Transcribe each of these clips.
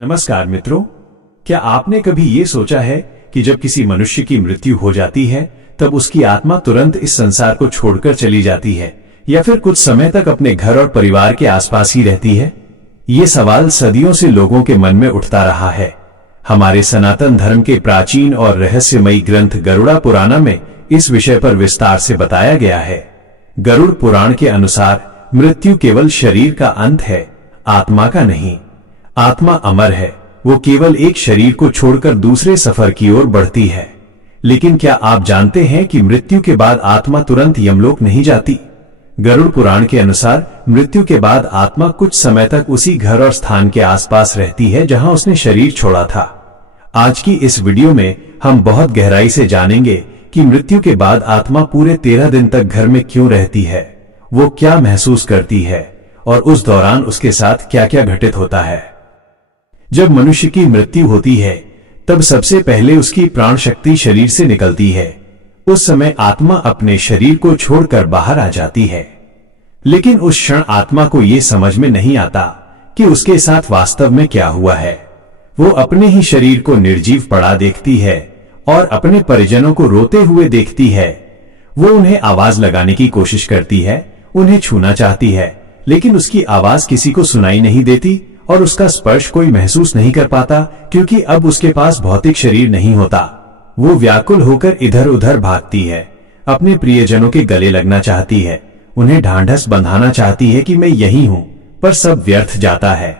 नमस्कार मित्रों, क्या आपने कभी ये सोचा है कि जब किसी मनुष्य की मृत्यु हो जाती है तब उसकी आत्मा तुरंत इस संसार को छोड़कर चली जाती है या फिर कुछ समय तक अपने घर और परिवार के आसपास ही रहती है? ये सवाल सदियों से लोगों के मन में उठता रहा है। हमारे सनातन धर्म के प्राचीन और रहस्यमयी ग्रंथ गरुड़ा पुराण में इस विषय पर विस्तार से बताया गया है। गरुड़ पुराण के अनुसार मृत्यु केवल शरीर का अंत है, आत्मा का नहीं। आत्मा अमर है, वो केवल एक शरीर को छोड़कर दूसरे सफर की ओर बढ़ती है। लेकिन क्या आप जानते हैं कि मृत्यु के बाद आत्मा तुरंत यमलोक नहीं जाती? गरुड़ पुराण के अनुसार मृत्यु के बाद आत्मा कुछ समय तक उसी घर और स्थान के आसपास रहती है जहां उसने शरीर छोड़ा था। आज की इस वीडियो में हम बहुत गहराई से जानेंगे कि मृत्यु के बाद आत्मा पूरे 13 दिन तक घर में क्यों रहती है, वो क्या महसूस करती है और उस दौरान उसके साथ क्या क्या घटित होता है। जब मनुष्य की मृत्यु होती है तब सबसे पहले उसकी प्राण शक्ति शरीर से निकलती है। उस समय आत्मा अपने शरीर को छोड़कर बाहर आ जाती है। लेकिन उस क्षण आत्मा को यह समझ में नहीं आता कि उसके साथ वास्तव में क्या हुआ है। वो अपने ही शरीर को निर्जीव पड़ा देखती है और अपने परिजनों को रोते हुए देखती है। वो उन्हें आवाज लगाने की कोशिश करती है, उन्हें छूना चाहती है, लेकिन उसकी आवाज किसी को सुनाई नहीं देती और उसका स्पर्श कोई महसूस नहीं कर पाता, क्योंकि अब उसके पास भौतिक शरीर नहीं होता। वो व्याकुल होकर इधर उधर भागती है, अपने प्रियजनों के गले लगना चाहती है, उन्हें ढांढस बंधाना चाहती है कि मैं यही हूं, पर सब व्यर्थ जाता है।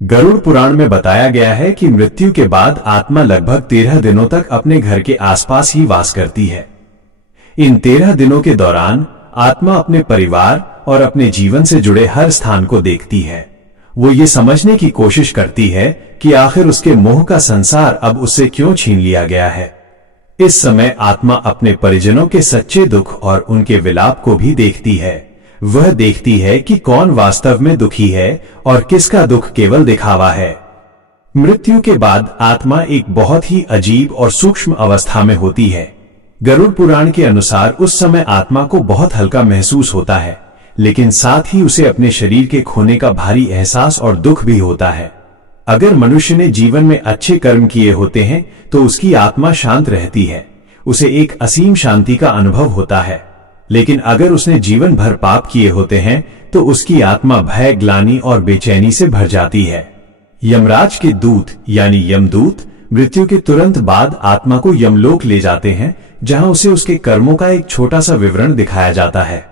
गरुड़ पुराण में बताया गया है कि मृत्यु के बाद आत्मा लगभग 13 दिनों तक अपने घर के आसपास ही वास करती है। इन 13 दिनों के दौरान आत्मा अपने परिवार और अपने जीवन से जुड़े हर स्थान को देखती है। वो ये समझने की कोशिश करती है कि आखिर उसके मोह का संसार अब उससे क्यों छीन लिया गया है। इस समय आत्मा अपने परिजनों के सच्चे दुख और उनके विलाप को भी देखती है। वह देखती है कि कौन वास्तव में दुखी है और किसका दुख केवल दिखावा है। मृत्यु के बाद आत्मा एक बहुत ही अजीब और सूक्ष्म अवस्था में होती है। गरुड़ पुराण के अनुसार उस समय आत्मा को बहुत हल्का महसूस होता है, लेकिन साथ ही उसे अपने शरीर के खोने का भारी एहसास और दुख भी होता है। अगर मनुष्य ने जीवन में अच्छे कर्म किए होते हैं तो उसकी आत्मा शांत रहती है, उसे एक असीम शांति का अनुभव होता है। लेकिन अगर उसने जीवन भर पाप किए होते हैं तो उसकी आत्मा भय, ग्लानि और बेचैनी से भर जाती है। यमराज के दूत यानी यमदूत मृत्यु के तुरंत बाद आत्मा को यमलोक ले जाते हैं, जहां उसे उसके कर्मों का एक छोटा सा विवरण दिखाया जाता है।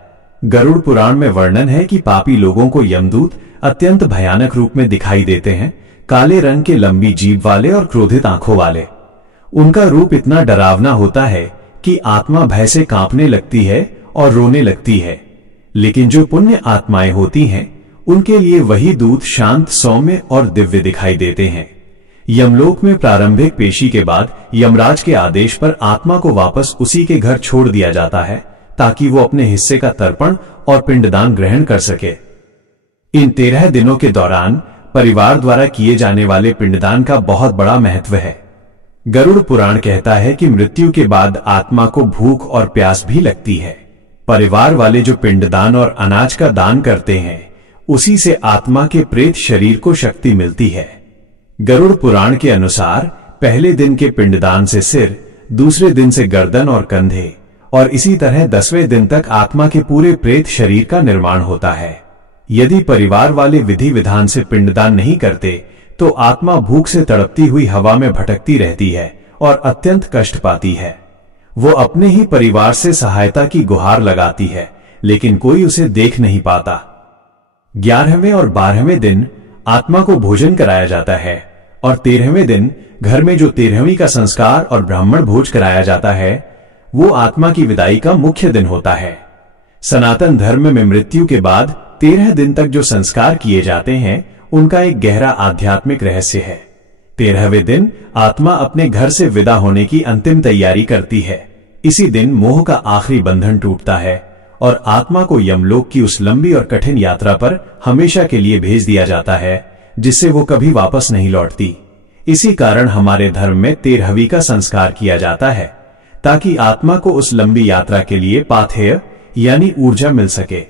गरुड़ पुराण में वर्णन है कि पापी लोगों को यमदूत अत्यंत भयानक रूप में दिखाई देते हैं, काले रंग के लंबी जीभ वाले और क्रोधित आंखों वाले। उनका रूप इतना डरावना होता है कि आत्मा भय से कांपने लगती है और रोने लगती है। लेकिन जो पुण्य आत्माएं होती हैं, उनके लिए वही दूत शांत, सौम्य और दिव्य दिखाई देते हैं। यमलोक में प्रारंभिक पेशी के बाद यमराज के आदेश पर आत्मा को वापस उसी के घर छोड़ दिया जाता है, ताकि वो अपने हिस्से का तर्पण और पिंडदान ग्रहण कर सके। इन 13 दिनों के दौरान परिवार द्वारा किए जाने वाले पिंडदान का बहुत बड़ा महत्व है। गरुड़ पुराण कहता है कि मृत्यु के बाद आत्मा को भूख और प्यास भी लगती है। परिवार वाले जो पिंडदान और अनाज का दान करते हैं, उसी से आत्मा के प्रेत शरीर को शक्ति मिलती है। गरुड़ पुराण के अनुसार पहले दिन के पिंडदान से सिर, दूसरे दिन से गर्दन और कंधे, और इसी तरह 10वें दिन तक आत्मा के पूरे प्रेत शरीर का निर्माण होता है। यदि परिवार वाले विधि विधान से पिंडदान नहीं करते तो आत्मा भूख से तड़पती हुई हवा में भटकती रहती है और अत्यंत कष्ट पाती है। वो अपने ही परिवार से सहायता की गुहार लगाती है, लेकिन कोई उसे देख नहीं पाता। 11वें और 12वें दिन आत्मा को भोजन कराया जाता है और 13वें दिन घर में जो 13वीं का संस्कार और ब्राह्मण भोज कराया जाता है, वो आत्मा की विदाई का मुख्य दिन होता है। सनातन धर्म में मृत्यु के बाद 13 दिन तक जो संस्कार किए जाते हैं, उनका एक गहरा आध्यात्मिक रहस्य है। 13वें दिन आत्मा अपने घर से विदा होने की अंतिम तैयारी करती है। इसी दिन मोह का आखिरी बंधन टूटता है और आत्मा को यमलोक की उस लंबी और कठिन यात्रा पर हमेशा के लिए भेज दिया जाता है, जिससे वो कभी वापस नहीं लौटती। इसी कारण हमारे धर्म में 13वीं का संस्कार किया जाता है, ताकि आत्मा को उस लंबी यात्रा के लिए पाथेय यानी ऊर्जा मिल सके।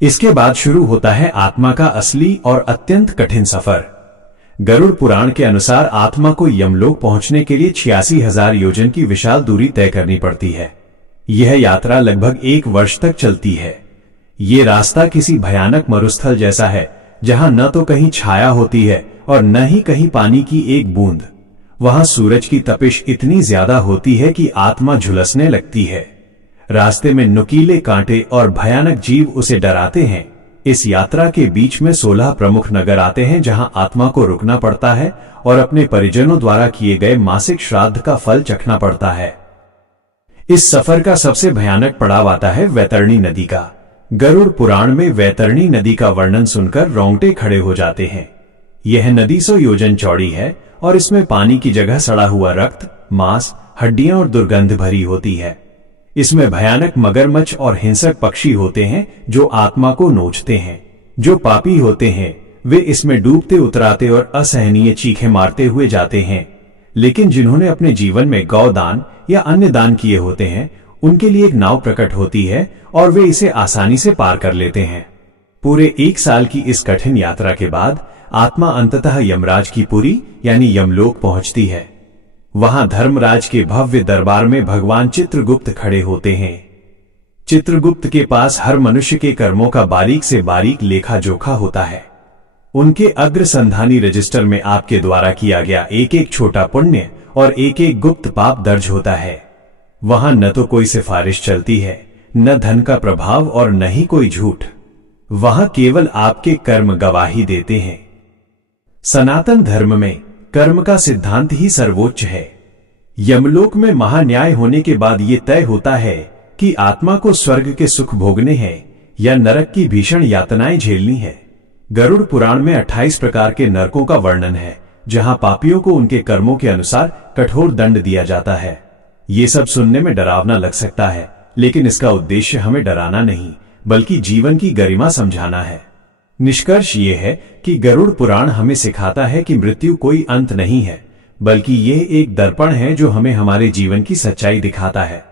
इसके बाद शुरू होता है आत्मा का असली और अत्यंत कठिन सफर। गरुड़ पुराण के अनुसार आत्मा को यमलोक पहुंचने के लिए 86,000 योजन की विशाल दूरी तय करनी पड़ती है। यह यात्रा लगभग 1 वर्ष तक चलती है। ये रास्ता किसी भयानक मरुस्थल जैसा है, जहां न तो कहीं छाया होती है और न ही कहीं पानी की एक बूंद। वहां सूरज की तपिश इतनी ज्यादा होती है कि आत्मा झुलसने लगती है। रास्ते में नुकीले कांटे और भयानक जीव उसे डराते हैं। इस यात्रा के बीच में 16 प्रमुख नगर आते हैं, जहां आत्मा को रुकना पड़ता है और अपने परिजनों द्वारा किए गए मासिक श्राद्ध का फल चखना पड़ता है। इस सफर का सबसे भयानक पड़ाव आता है वैतरणी नदी का। गरुड़ पुराण में वैतरणी नदी का वर्णन सुनकर रोंगटे खड़े हो जाते हैं। यह नदी 100 योजन चौड़ी है और इसमें पानी की जगह सड़ा हुआ रक्त, मांस, हड्डियां और दुर्गंध भरी होती है। इसमें भयानक मगरमच्छ और हिंसक पक्षी होते हैं जो आत्मा को नोचते हैं। जो पापी होते हैं वे इसमें डूबते उतराते और असहनीय चीखें मारते हुए जाते हैं, लेकिन जिन्होंने अपने जीवन में गौदान या अन्य दान किए होते हैं उनके लिए एक नाव प्रकट होती है और वे इसे आसानी से पार कर लेते हैं। पूरे 1 साल की इस कठिन यात्रा के बाद आत्मा अंततः यमराज की पुरी यानी यमलोक पहुंचती है। वहां धर्मराज के भव्य दरबार में भगवान चित्रगुप्त खड़े होते हैं। चित्रगुप्त के पास हर मनुष्य के कर्मों का बारीक से बारीक लेखा जोखा होता है। उनके अग्रसंधानी रजिस्टर में आपके द्वारा किया गया एक एक छोटा पुण्य और एक एक गुप्त पाप दर्ज होता है। वहां न तो कोई सिफारिश चलती है, न धन का प्रभाव और न ही कोई झूठ। वहां केवल आपके कर्म गवाही देते हैं। सनातन धर्म में कर्म का सिद्धांत ही सर्वोच्च है। यमलोक में महान्याय होने के बाद ये तय होता है कि आत्मा को स्वर्ग के सुख भोगने हैं या नरक की भीषण यातनाएं झेलनी है। गरुड़ पुराण में 28 प्रकार के नरकों का वर्णन है, जहां पापियों को उनके कर्मों के अनुसार कठोर दंड दिया जाता है। ये सब सुनने में डरावना लग सकता है, लेकिन इसका उद्देश्य हमें डराना नहीं बल्कि जीवन की गरिमा समझाना है। निष्कर्ष ये है कि गरुड़ पुराण हमें सिखाता है कि मृत्यु कोई अंत नहीं है, बल्कि यह एक दर्पण है जो हमें हमारे जीवन की सच्चाई दिखाता है।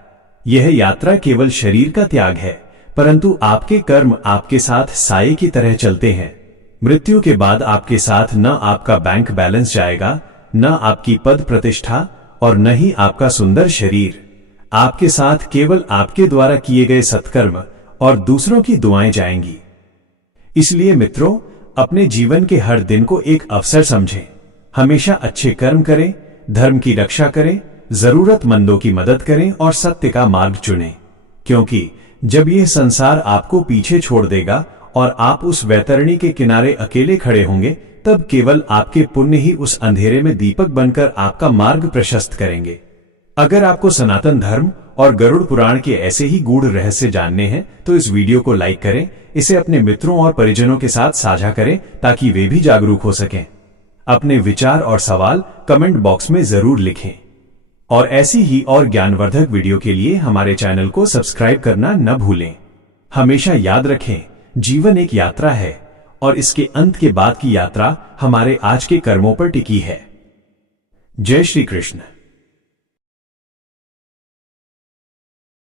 यह यात्रा केवल शरीर का त्याग है, परंतु आपके कर्म आपके साथ साये की तरह चलते हैं। मृत्यु के बाद आपके साथ न आपका बैंक बैलेंस जाएगा, न आपकी पद प्रतिष्ठा और न ही आपका सुंदर शरीर। आपके साथ केवल आपके द्वारा किए गए सत्कर्म और दूसरों की दुआएं जाएंगी। इसलिए मित्रों, अपने जीवन के हर दिन को एक अवसर समझें। हमेशा अच्छे कर्म करें, धर्म की रक्षा करें, जरूरतमंदों की मदद करें और सत्य का मार्ग चुनें, क्योंकि जब यह संसार आपको पीछे छोड़ देगा और आप उस वैतरणी के किनारे अकेले खड़े होंगे, तब केवल आपके पुण्य ही उस अंधेरे में दीपक बनकर आपका मार्ग प्रशस्त करेंगे। अगर आपको सनातन धर्म और गरुड़ पुराण के ऐसे ही गूढ़ रहस्य जानने हैं तो इस वीडियो को लाइक करें, इसे अपने मित्रों और परिजनों के साथ साझा करें ताकि वे भी जागरूक हो सकें। अपने विचार और सवाल कमेंट बॉक्स में जरूर लिखें और ऐसी ही और ज्ञानवर्धक वीडियो के लिए हमारे चैनल को सब्सक्राइब करना न भूलें। हमेशा याद रखें, जीवन एक यात्रा है और इसके अंत के बाद की यात्रा हमारे आज के कर्मों पर टिकी है। जय श्री कृष्ण।